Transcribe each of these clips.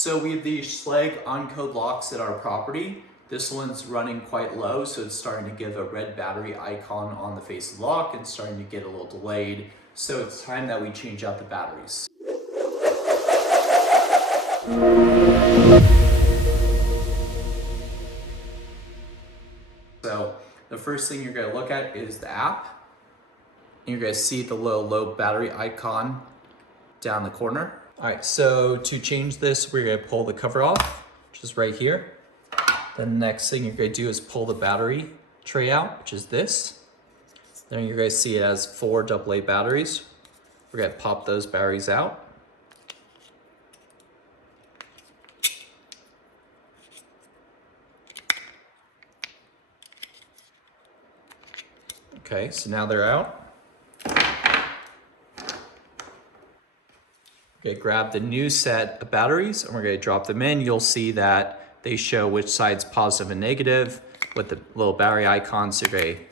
So we have the Schlage Encode locks at our property. This one's running quite low, so it's starting to give a red battery icon on the face of the lock and starting to get a little delayed. So it's time that we change out the batteries. So the first thing you're gonna look at is the app. You're gonna see the little low battery icon down the corner. All right, so to change this, we're gonna pull the cover off, which is right here. Then the next thing you're gonna do is pull the battery tray out, which is this. Then you're gonna see it has 4 AA batteries. We're gonna pop those batteries out. Okay, so now they're out. Okay, grab the new set of batteries and we're gonna drop them in. You'll see that they show which side's positive and negative with the little battery icons. So you're gonna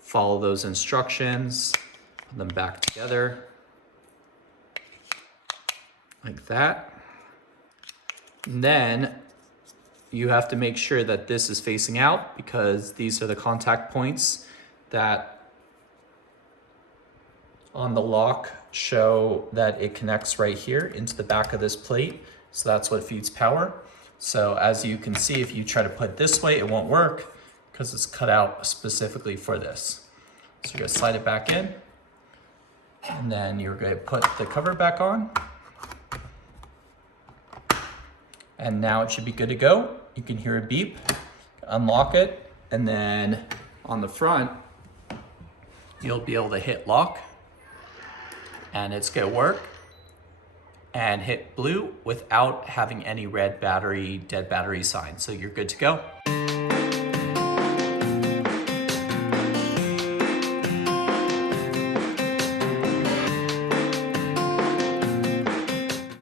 follow those instructions, put them back together like that. And then you have to make sure that this is facing out because these are the contact points that on the lock show that it connects right here into the back of this plate. So that's what feeds power. So as you can see, if you try to put it this way, it won't work because it's cut out specifically for this. So you're gonna slide it back in and then you're gonna put the cover back on. And now it should be good to go. You can hear a beep, unlock it, and then on the front, you'll be able to hit lock and it's gonna work and hit blue without having any red battery, dead battery sign. So you're good to go.